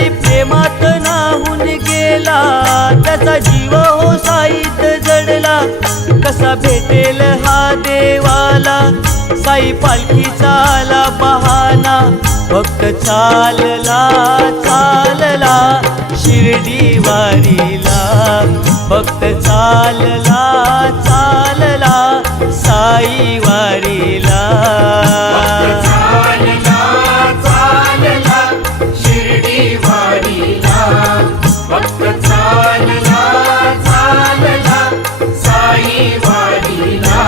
साई प्रेमात नाहून गेला, त्याचा जीव हो साईत जडला, कसा भेटेल हा देवाला, साई पालखीचा आला बहाना, भक्त चालला चालला शिर्डी वारीला, भक्त चालला चालला साई वारीला. भक्त चालला चालला साई वारीला.